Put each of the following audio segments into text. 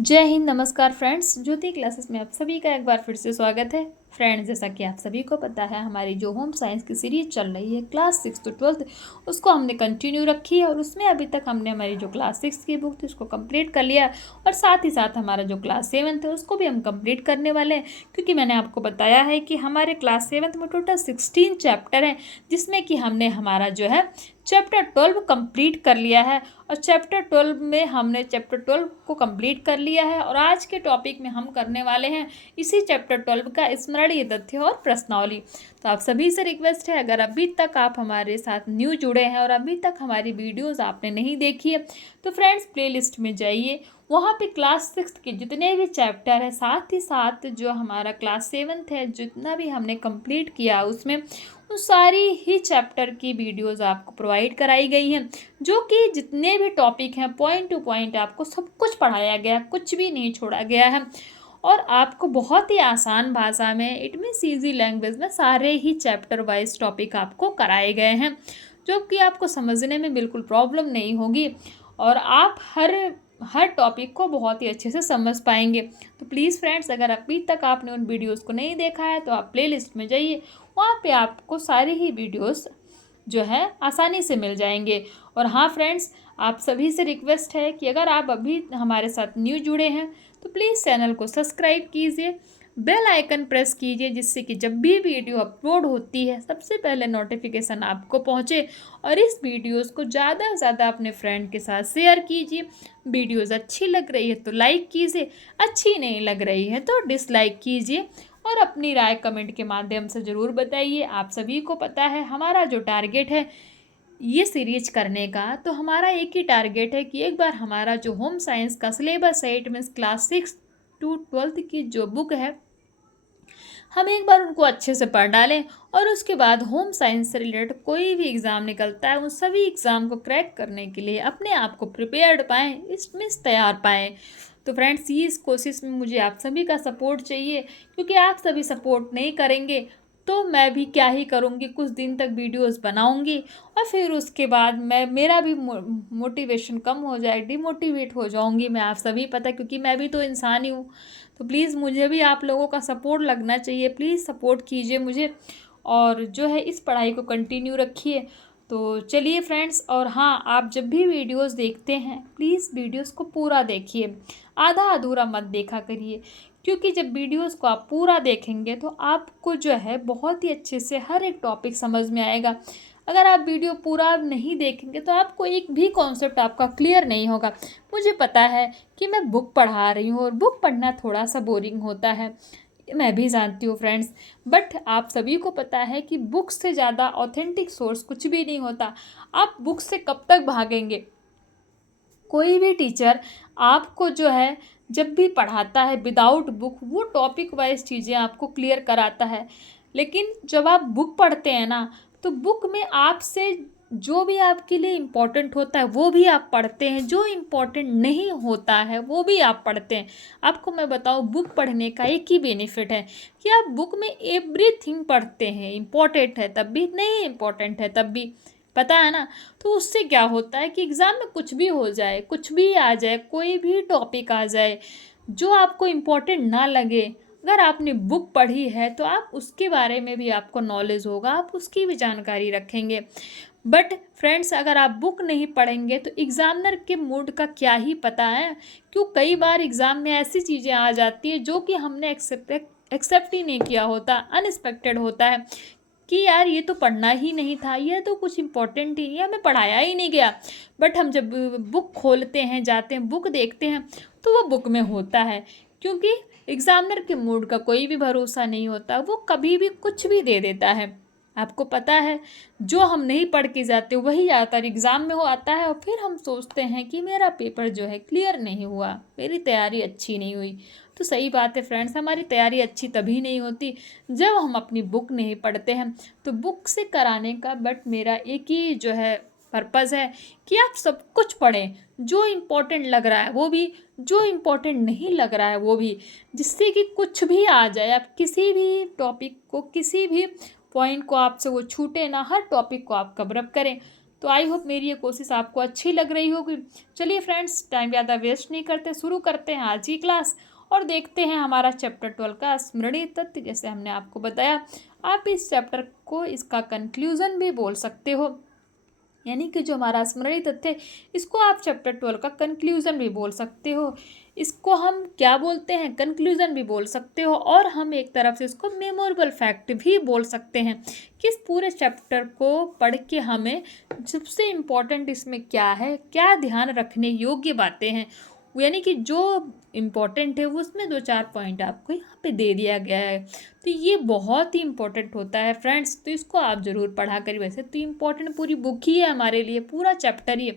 जय हिंद, नमस्कार फ्रेंड्स। ज्योति क्लासेस में आप सभी का एक बार फिर से स्वागत है। फ्रेंड्स, जैसा कि आप सभी को पता है, हमारी जो होम साइंस की सीरीज चल रही है क्लास 6 to 12, उसको हमने कंटिन्यू रखी है और उसमें अभी तक हमने हमारी जो क्लास 6 की बुक थी उसको कंप्लीट कर लिया और साथ ही साथ हमारा जो क्लास 7 है उसको भी हम कंप्लीट करने वाले हैं, क्योंकि मैंने आपको बताया है कि हमारे क्लास 7 में टोटल 16 चैप्टर हैं, जिसमें कि हमने हमारा जो है चैप्टर 12 कंप्लीट कर लिया है। और चैप्टर 12 में हमने चैप्टर 12 को कंप्लीट कर लिया है और आज के टॉपिक में हम करने वाले हैं इसी चैप्टर 12 का स्मरणीय तथ्य और प्रश्नावली। तो आप सभी से रिक्वेस्ट है, अगर अभी तक आप हमारे साथ न्यू जुड़े हैं और अभी तक हमारी वीडियोस आपने नहीं देखी है तो फ्रेंड्स प्लेलिस्ट में जाइए, वहाँ पे क्लास 6 के जितने भी चैप्टर है, साथ ही साथ जो हमारा क्लास 7 है जितना भी हमने कंप्लीट किया उसमें उन सारी ही चैप्टर की वीडियोस आपको प्रोवाइड कराई गई हैं, जो कि जितने भी टॉपिक हैं पॉइंट टू पॉइंट आपको सब कुछ पढ़ाया गया है, कुछ भी नहीं छोड़ा गया है। और आपको बहुत ही आसान भाषा में, इट मीन्स ईजी लैंग्वेज में सारे ही चैप्टर वाइज टॉपिक आपको कराए गए हैं, जो कि आपको समझने में बिल्कुल प्रॉब्लम नहीं होगी और आप हर टॉपिक को बहुत ही अच्छे से समझ पाएंगे। तो प्लीज़ फ्रेंड्स, अगर अभी तक आपने उन वीडियोस को नहीं देखा है तो आप प्लेलिस्ट में जाइए, वहाँ पे आपको सारी ही वीडियोस जो है आसानी से मिल जाएंगे। और हाँ फ्रेंड्स, आप सभी से रिक्वेस्ट है कि अगर आप अभी हमारे साथ न्यू जुड़े हैं तो प्लीज़ चैनल को सब्सक्राइब कीजिए, बेल आइकन प्रेस कीजिए, जिससे कि जब भी वीडियो अपलोड होती है सबसे पहले नोटिफिकेशन आपको पहुंचे। और इस वीडियोस को ज़्यादा से ज़्यादा अपने फ्रेंड के साथ शेयर कीजिए। वीडियोस अच्छी लग रही है तो लाइक कीजिए, अच्छी नहीं लग रही है तो डिसलाइक कीजिए और अपनी राय कमेंट के माध्यम से ज़रूर बताइए। आप सभी को पता है हमारा जो टारगेट है ये सीरीज करने का, तो हमारा एक ही टारगेट है कि एक बार हमारा जो होम साइंस का सिलेबस है, इट मीन्स क्लास 6 to 12 की जो बुक है, हम एक बार उनको अच्छे से पढ़ डालें और उसके बाद होम साइंस से रिलेटेड कोई भी एग्ज़ाम निकलता है उन सभी एग्ज़ाम को क्रैक करने के लिए अपने आप को प्रिपेयर्ड पाएँ, इसमें तैयार पाएँ। तो फ्रेंड्स, ये इस कोशिश में मुझे आप सभी का सपोर्ट चाहिए, क्योंकि आप सभी सपोर्ट नहीं करेंगे तो मैं भी क्या ही करूँगी, कुछ दिन तक वीडियोस बनाऊँगी और फिर उसके बाद मेरा भी मोटिवेशन कम हो जाए, डिमोटिवेट हो जाऊँगी मैं, आप सभी पता, क्योंकि मैं भी तो इंसान ही हूँ। तो प्लीज़ मुझे भी आप लोगों का सपोर्ट लगना चाहिए, प्लीज़ सपोर्ट कीजिए मुझे और जो है इस पढ़ाई को कंटिन्यू रखिए। तो चलिए फ्रेंड्स, और हाँ, आप जब भी वीडियोस देखते हैं प्लीज़ वीडियोस को पूरा देखिए, आधा अधूरा मत देखा करिए, क्योंकि जब वीडियोस को आप पूरा देखेंगे तो आपको जो है बहुत ही अच्छे से हर एक टॉपिक समझ में आएगा। अगर आप वीडियो पूरा नहीं देखेंगे तो आपको एक भी कॉन्सेप्ट आपका क्लियर नहीं होगा। मुझे पता है कि मैं बुक पढ़ा रही हूँ और बुक पढ़ना थोड़ा सा बोरिंग होता है, मैं भी जानती हूँ फ्रेंड्स, बट आप सभी को पता है कि बुक से ज़्यादा ऑथेंटिक सोर्स कुछ भी नहीं होता। आप बुक से कब तक भागेंगे? कोई भी टीचर आपको जो है जब भी पढ़ाता है विदाउट बुक, वो टॉपिक वाइज चीज़ें आपको क्लियर कराता है, लेकिन जब आप बुक पढ़ते हैं ना तो बुक में आपसे जो भी आपके लिए इम्पोर्टेंट होता है वो भी आप पढ़ते हैं, जो इम्पोर्टेंट नहीं होता है वो भी आप पढ़ते हैं। आपको मैं बताऊँ, बुक पढ़ने का एक ही बेनिफिट है कि आप बुक में एवरीथिंग पढ़ते हैं, इम्पोर्टेंट है तब भी, नहीं इम्पोर्टेंट है तब भी, पता है ना। तो उससे क्या होता है कि एग्ज़ाम में कुछ भी हो जाए, कुछ भी आ जाए, कोई भी टॉपिक आ जाए जो आपको इम्पोर्टेंट ना लगे, अगर आपने बुक पढ़ी है तो आप उसके बारे में भी आपको नॉलेज होगा, आप उसकी भी जानकारी रखेंगे। बट फ्रेंड्स, अगर आप बुक नहीं पढ़ेंगे तो एग्ज़ामिनर के मूड का क्या ही पता है, क्यों कई बार एग्ज़ाम में ऐसी चीज़ें आ जाती है जो कि हमने एक्सेप्ट ही नहीं किया होता, अनएक्सपेक्टेड होता है कि यार ये तो पढ़ना ही नहीं था, ये तो कुछ इम्पोर्टेंट ही नहीं, हमें पढ़ाया ही नहीं गया। बट हम जब बुक खोलते हैं, जाते हैं, बुक देखते हैं तो वो बुक में होता है, क्योंकि एग्ज़ामिनर के मूड का कोई भी भरोसा नहीं होता, वो कभी भी कुछ भी दे देता है। आपको पता है, जो हम नहीं पढ़ के जाते वही ज़्यादातर एग्ज़ाम में हो आता है और फिर हम सोचते हैं कि मेरा पेपर जो है क्लियर नहीं हुआ, मेरी तैयारी अच्छी नहीं हुई। तो सही बात है फ्रेंड्स, हमारी तैयारी अच्छी तभी नहीं होती जब हम अपनी बुक नहीं पढ़ते हैं। तो बुक से कराने का बट मेरा एक ही जो है पर्पज़ है कि आप सब कुछ पढ़ें, जो इम्पोर्टेंट लग रहा है वो भी, जो इम्पोर्टेंट नहीं लग रहा है वो भी, जिससे कि कुछ भी आ जाए, आप किसी भी टॉपिक को, किसी भी पॉइंट को आपसे वो छूटे ना, हर टॉपिक को आप कवर अप करें। तो आई होप मेरी ये कोशिश आपको अच्छी लग रही होगी। चलिए फ्रेंड्स, टाइम ज़्यादा वेस्ट नहीं करते, शुरू करते हैं आज की क्लास और देखते हैं हमारा चैप्टर 12 का स्मरणीय तथ्य। जैसे हमने आपको बताया, आप इस चैप्टर को इसका कंक्लूजन भी बोल सकते हो, यानी कि जो हमारा स्मरणीय तथ्य है इसको आप चैप्टर 12 का कंक्लूजन भी बोल सकते हो। इसको हम क्या बोलते हैं, कंक्लूजन भी बोल सकते हो, और हम एक तरफ से इसको मेमोरेबल फैक्ट भी बोल सकते हैं कि इस पूरे चैप्टर को पढ़ के हमें सबसे इम्पोर्टेंट इसमें क्या है, क्या ध्यान रखने योग्य बातें हैं, यानी कि जो इम्पोर्टेंट है वो उसमें 2-4 पॉइंट आपको यहाँ पे दे दिया गया है। तो ये बहुत ही इम्पोर्टेंट होता है फ्रेंड्स, तो इसको आप ज़रूर पढ़ा करिए। वैसे तो इम्पोर्टेंट पूरी बुक ही है हमारे लिए, पूरा चैप्टर ही है,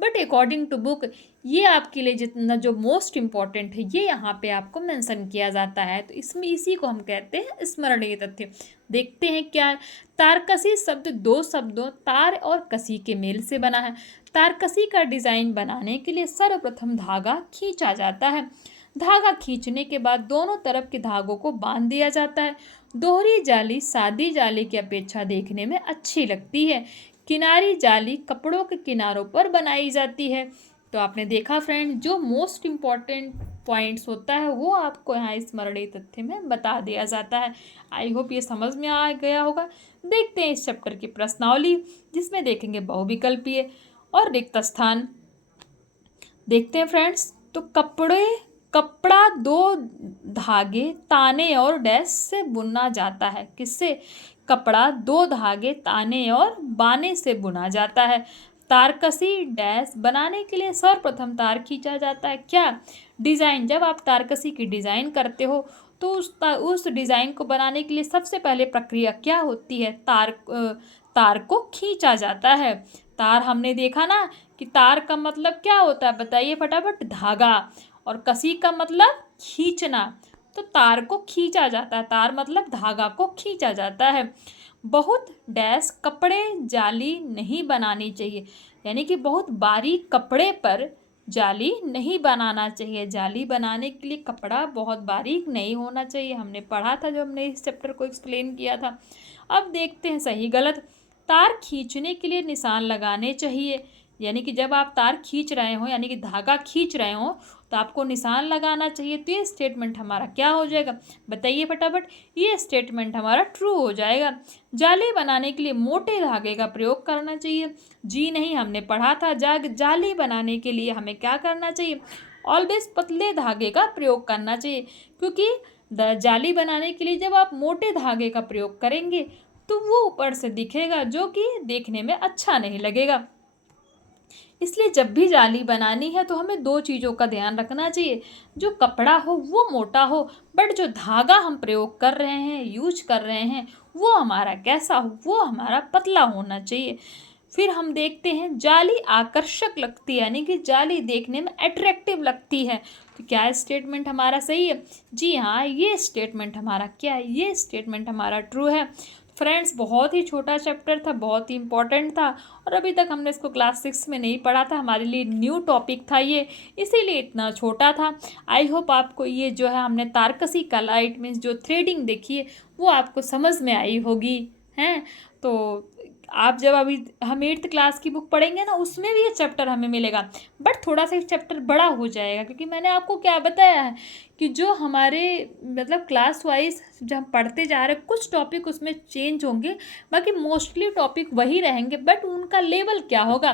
बट अकॉर्डिंग टू बुक ये आपके लिए जितना जो मोस्ट इम्पॉर्टेंट है ये यहाँ पे आपको मेंशन किया जाता है। तो इसमें इसी को हम कहते हैं स्मरणीय तथ्य। देखते हैं क्या है। तारकसी शब्द 2 शब्दों तार और कसी के मेल से बना है। तारकसी का डिज़ाइन बनाने के लिए सर्वप्रथम धागा खींचा जाता है। धागा खींचने के बाद दोनों तरफ के धागों को बांध दिया जाता है। दोहरी जाली सादी जाली की अपेक्षा देखने में अच्छी लगती है। किनारी जाली कपड़ों के किनारों पर बनाई जाती है। तो आपने देखा फ्रेंड, जो मोस्ट इम्पॉर्टेंट पॉइंट्स होता है वो आपको यहाँ स्मरणीय तथ्य में बता दिया जाता है। आई होप ये समझ में आ गया होगा। देखते हैं इस चैप्टर की प्रश्नावली, जिसमें देखेंगे बहुविकल्पीय और रिक्त स्थान। देखते हैं फ्रेंड्स, तो कपड़ा 2 धागे ताने और डैश से बुना जाता है। किससे? कपड़ा 2 धागे ताने और बाने से बुना जाता है। तारकसी डैश बनाने के लिए सर्वप्रथम तार खींचा जाता है। क्या? डिज़ाइन। जब आप तारकसी की डिज़ाइन करते हो तो उस डिज़ाइन को बनाने के लिए सबसे पहले प्रक्रिया क्या होती है? तार को खींचा जाता है। तार हमने देखा ना कि तार का मतलब क्या होता है, बताइए फटाफट। धागा। और कसी का मतलब खींचना। तो तार को खींचा जाता है, तार मतलब धागा को खींचा जाता है। बहुत डैश कपड़े जाली नहीं बनानी चाहिए, यानी कि बहुत बारीक कपड़े पर जाली नहीं बनाना चाहिए। जाली बनाने के लिए कपड़ा बहुत बारीक नहीं होना चाहिए, हमने पढ़ा था जब हमने इस चैप्टर को एक्सप्लेन किया था। अब देखते हैं सही गलत। तार खींचने के लिए निशान लगाने चाहिए, यानी कि जब आप तार खींच रहे हो, यानी कि धागा खींच रहे हो, तो आपको निशान लगाना चाहिए। तो ये स्टेटमेंट हमारा क्या हो जाएगा, बताइए फटाफट। ये स्टेटमेंट हमारा ट्रू हो जाएगा। जाली बनाने के लिए मोटे धागे का प्रयोग करना चाहिए। जी नहीं, हमने पढ़ा था जाली बनाने के लिए हमें क्या करना चाहिए, ऑलवेज पतले धागे का प्रयोग करना चाहिए, क्योंकि जाली बनाने के लिए जब आप मोटे धागे का प्रयोग करेंगे तो वो ऊपर से दिखेगा, जो कि देखने में अच्छा नहीं लगेगा। इसलिए जब भी जाली बनानी है तो हमें 2 चीज़ों का ध्यान रखना चाहिए। जो कपड़ा हो वो मोटा हो, बट जो धागा हम प्रयोग कर रहे हैं, यूज कर रहे हैं, वो हमारा कैसा हो, वो हमारा पतला होना चाहिए। फिर हम देखते हैं जाली आकर्षक लगती है, यानी कि जाली देखने में अट्रैक्टिव लगती है। तो क्या स्टेटमेंट हमारा सही है? जी हाँ, ये स्टेटमेंट हमारा क्या है, ये स्टेटमेंट हमारा ट्रू है। फ्रेंड्स, बहुत ही छोटा चैप्टर था, बहुत ही इंपॉर्टेंट था, और अभी तक हमने इसको क्लास 6 में नहीं पढ़ा था, हमारे लिए न्यू टॉपिक था ये, इसीलिए इतना छोटा था। आई होप आपको ये जो है हमने तारकसी का लाइट मीन्स जो थ्रेडिंग देखी है वो आपको समझ में आई होगी, हैं। तो आप जब अभी हम 8th क्लास की बुक पढ़ेंगे ना, उसमें भी ये चैप्टर हमें मिलेगा, बट थोड़ा सा चैप्टर बड़ा हो जाएगा, क्योंकि मैंने आपको क्या बताया है कि जो हमारे मतलब क्लास वाइज जब हम पढ़ते जा रहे हैं, कुछ टॉपिक उसमें चेंज होंगे, बाकी मोस्टली टॉपिक वही रहेंगे, बट उनका लेवल क्या होगा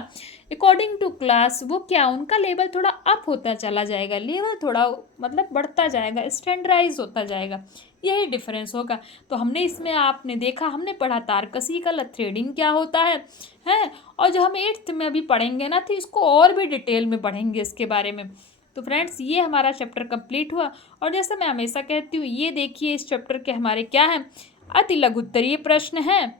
अकॉर्डिंग टू क्लास, वो क्या उनका लेवल थोड़ा अप होता चला जाएगा, लेवल थोड़ा मतलब बढ़ता जाएगा, स्टैंडर्डाइज होता जाएगा, यही डिफरेंस होगा। तो हमने इसमें आपने देखा, हमने पढ़ा तारकसी का थ्रेडिंग क्या होता है, हैं, और जो हम 8th में अभी पढ़ेंगे ना, तो इसको और भी डिटेल में पढ़ेंगे इसके बारे में। तो फ्रेंड्स, ये हमारा चैप्टर कंप्लीट हुआ, और जैसा मैं हमेशा कहती हूँ, ये देखिए इस चैप्टर के हमारे क्या हैं, अति लघुत्तरीय प्रश्न हैं,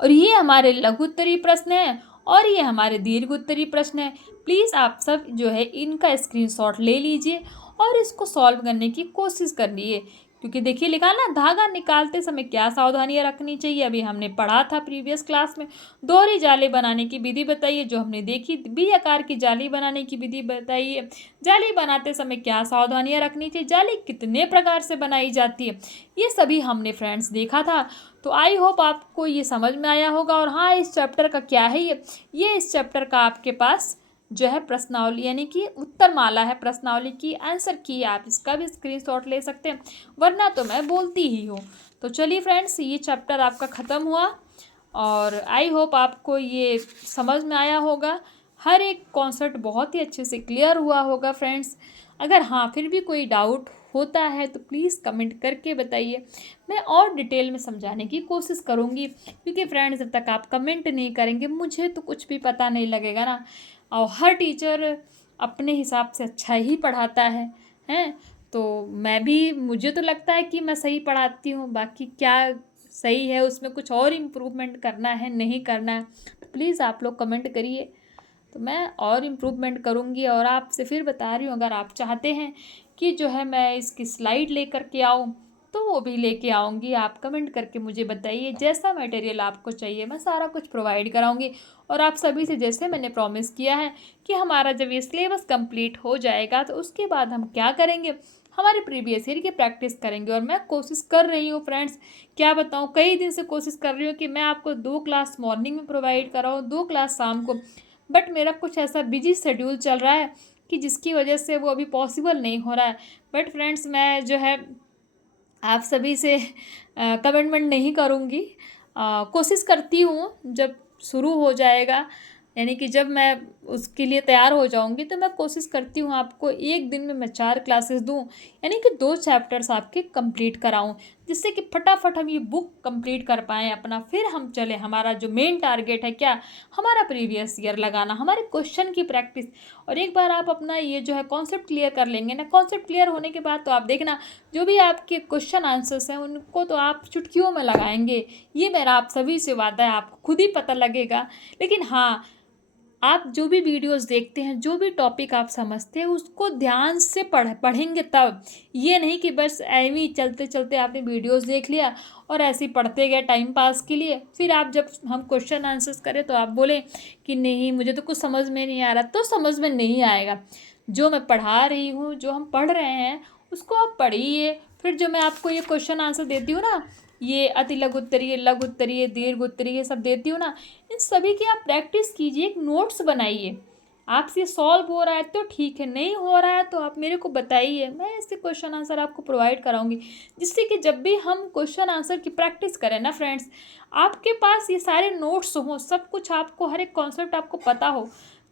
और ये हमारे लघुत्तरीय प्रश्न हैं, और ये हमारे दीर्घ उत्तरीय प्रश्न हैं। प्लीज़ आप सब जो है इनका स्क्रीनशॉट ले लीजिए और इसको सॉल्व करने की कोशिश करिए, क्योंकि देखिए लिखा ना, धागा निकालते समय क्या सावधानियां रखनी चाहिए, अभी हमने पढ़ा था प्रीवियस क्लास में। दोहरी जाली बनाने की विधि बताइए, जो हमने देखी। बी आकार की जाली बनाने की विधि बताइए। जाली बनाते समय क्या सावधानियां रखनी चाहिए। जाली कितने प्रकार से बनाई जाती है, ये सभी हमने फ्रेंड्स देखा था। तो आई होप आपको ये समझ में आया होगा। और हाँ, इस चैप्टर का क्या है ये इस चैप्टर का आपके पास जो है प्रश्नावली यानी कि उत्तर माला है प्रश्नावली की, आंसर की। आप इसका भी स्क्रीनशॉट ले सकते हैं, वरना तो मैं बोलती ही हूँ। तो चलिए फ्रेंड्स, ये चैप्टर आपका ख़त्म हुआ और आई होप आपको ये समझ में आया होगा। हर एक कॉन्सेप्ट बहुत ही अच्छे से क्लियर हुआ होगा फ्रेंड्स। अगर हाँ फिर भी कोई डाउट होता है तो प्लीज़ कमेंट करके बताइए, मैं और डिटेल में समझाने की कोशिश करूँगी। क्योंकि फ्रेंड्स, जब तक आप कमेंट नहीं करेंगे मुझे तो कुछ भी पता नहीं लगेगा ना। और हर टीचर अपने हिसाब से अच्छा ही पढ़ाता है, हैं। तो मैं भी, मुझे तो लगता है कि मैं सही पढ़ाती हूँ, बाकी क्या सही है उसमें कुछ और इम्प्रूवमेंट करना है नहीं करना है तो प्लीज़ आप लोग कमेंट करिए, तो मैं और इम्प्रूवमेंट करूँगी। और आपसे फिर बता रही हूँ, अगर आप चाहते हैं कि जो है मैं इसकी स्लाइड लेकर के आऊँ तो वो भी लेके आऊँगी। आप कमेंट करके मुझे बताइए, जैसा मटेरियल आपको चाहिए मैं सारा कुछ प्रोवाइड कराऊँगी। और आप सभी से जैसे मैंने प्रॉमिस किया है कि हमारा जब ये सिलेबस कंप्लीट हो जाएगा तो उसके बाद हम क्या करेंगे, हमारे प्रीवियस ईयर की प्रैक्टिस करेंगे। और मैं कोशिश कर रही हूँ फ्रेंड्स, क्या बताऊँ, कई दिन से कोशिश कर रही हूँ कि मैं आपको 2 क्लास मॉर्निंग में प्रोवाइड कराऊँ, 2 क्लास शाम को। बट मेरा कुछ ऐसा बिजी शेड्यूल चल रहा है कि जिसकी वजह से वो अभी पॉसिबल नहीं हो रहा है। बट फ्रेंड्स, मैं जो है आप सभी से कमिटमेंट नहीं करूँगी, कोशिश करती हूँ जब शुरू हो जाएगा, यानी कि जब मैं उसके लिए तैयार हो जाऊँगी तो मैं कोशिश करती हूँ आपको एक दिन में मैं 4 क्लासेस दूँ, यानी कि 2 चैप्टर्स आपके कंप्लीट कराऊँ, जिससे कि फटाफट हम ये बुक कंप्लीट कर पाएँ अपना। फिर हम चले, हमारा जो मेन टारगेट है क्या, हमारा प्रीवियस ईयर लगाना, हमारे क्वेश्चन की प्रैक्टिस। और एक बार आप अपना ये जो है कॉन्सेप्ट क्लियर कर लेंगे ना, कॉन्सेप्ट क्लियर होने के बाद तो आप देखना जो भी आपके क्वेश्चन आंसर्स हैं उनको तो आप चुटकियों में लगाएंगे। ये मेरा आप सभी से वादा है, आपको खुद ही पता लगेगा। लेकिन हाँ, आप जो भी वीडियोस देखते हैं, जो भी टॉपिक आप समझते हैं उसको ध्यान से पढ़ेंगे तब। ये नहीं कि बस ऐਵੇਂ ही चलते चलते आपने वीडियोस देख लिया और ऐसे ही पढ़ते गए टाइम पास के लिए, फिर आप जब हम क्वेश्चन आंसर्स करें तो आप बोलें कि नहीं मुझे तो कुछ समझ में नहीं आ रहा। तो समझ में नहीं आएगा, जो मैं पढ़ा रही हूँ, जो हम पढ़ रहे हैं उसको आप पढ़िए। फिर जो मैं आपको ये क्वेश्चन आंसर देती हूँ ना, ये अति लघु उत्तरीय, लघु उत्तरीय, दीर्घ उत्तरीय सब देती हूँ ना, इन सभी की आप प्रैक्टिस कीजिए, एक नोट्स बनाइए। आपसे सॉल्व हो रहा है तो ठीक है, नहीं हो रहा है तो आप मेरे को बताइए, मैं ऐसे क्वेश्चन आंसर आपको प्रोवाइड कराऊंगी, जिससे कि जब भी हम क्वेश्चन आंसर की प्रैक्टिस करें ना फ्रेंड्स, आपके पास ये सारे नोट्स हों, सब कुछ आपको, हर एक कॉन्सेप्ट आपको पता हो,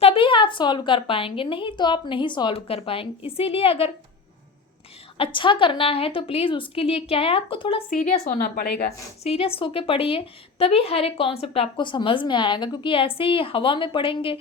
तभी आप सॉल्व कर पाएंगे, नहीं तो आप नहीं सॉल्व कर पाएंगे। इसीलिए अगर अच्छा करना है तो प्लीज़ उसके लिए क्या है, आपको थोड़ा सीरियस होना पड़ेगा। सीरियस होके पढ़िए, तभी हर एक कॉन्सेप्ट आपको समझ में आएगा। क्योंकि ऐसे ही हवा में पढ़ेंगे,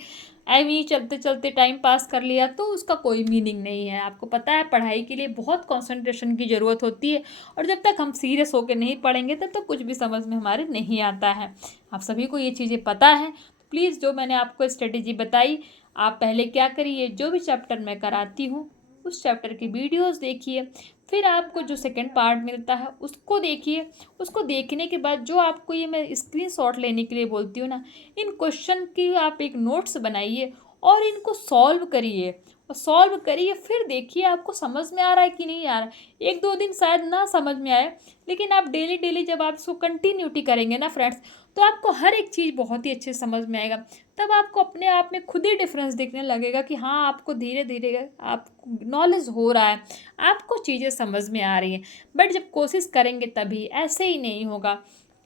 ऐਵੇਂ ही चलते चलते टाइम पास कर लिया तो उसका कोई मीनिंग नहीं है। आपको पता है पढ़ाई के लिए बहुत कंसंट्रेशन की ज़रूरत होती है, और जब तक हम सीरियस होकर नहीं पढ़ेंगे तब तक कुछ भी समझ में हमारे नहीं आता है। आप सभी को ये चीज़ें पता है। प्लीज़ जो मैंने आपको स्ट्रेटेजी बताई, आप पहले क्या करिए, जो भी चैप्टर मैं कराती हूँ उस चैप्टर की वीडियोस देखिए, फिर आपको जो सेकंड पार्ट मिलता है उसको देखिए। उसको देखने के बाद जो आपको ये मैं स्क्रीनशॉट लेने के लिए बोलती हूँ ना, इन क्वेश्चन की आप एक नोट्स बनाइए और इनको सॉल्व करिए। और सॉल्व करिए, फिर देखिए आपको समझ में आ रहा है कि नहीं आ रहा है। 1-2 दिन शायद ना समझ में आए, लेकिन आप डेली डेली जब आप इसको कंटिन्यूटी करेंगे ना फ्रेंड्स, तो आपको हर एक चीज़ बहुत ही अच्छे समझ में आएगा। तब आपको अपने आप में खुद ही डिफरेंस दिखने लगेगा कि हाँ, आपको धीरे धीरे आपको नॉलेज हो रहा है, आपको चीज़ें समझ में आ रही हैं। बट जब कोशिश करेंगे तभी, ऐसे ही नहीं होगा।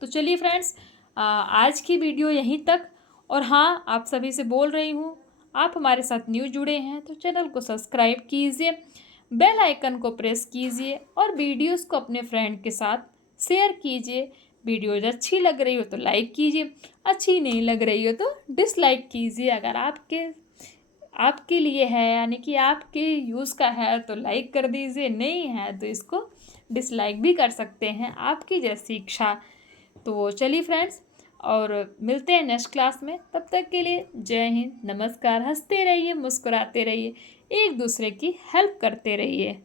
तो चलिए फ्रेंड्स, आज की वीडियो यहीं तक। और हाँ, आप सभी से बोल रही हूँ, आप हमारे साथ न्यू जुड़े हैं तो चैनल को सब्सक्राइब कीजिए, बेल आइकन को प्रेस कीजिए और वीडियोस को अपने फ्रेंड के साथ शेयर कीजिए। वीडियोज अच्छी लग रही हो तो लाइक कीजिए, अच्छी नहीं लग रही हो तो डिसलाइक कीजिए। अगर आपके लिए है, यानी कि आपके यूज़ का है तो लाइक कर दीजिए, नहीं है तो इसको डिसलाइक भी कर सकते हैं, आपकी जैसी इच्छा। तो चलिए फ्रेंड्स, और मिलते हैं नेक्स्ट क्लास में। तब तक के लिए जय हिंद, नमस्कार। हंसते रहिए, मुस्कुराते रहिए, एक दूसरे की हेल्प करते रहिए।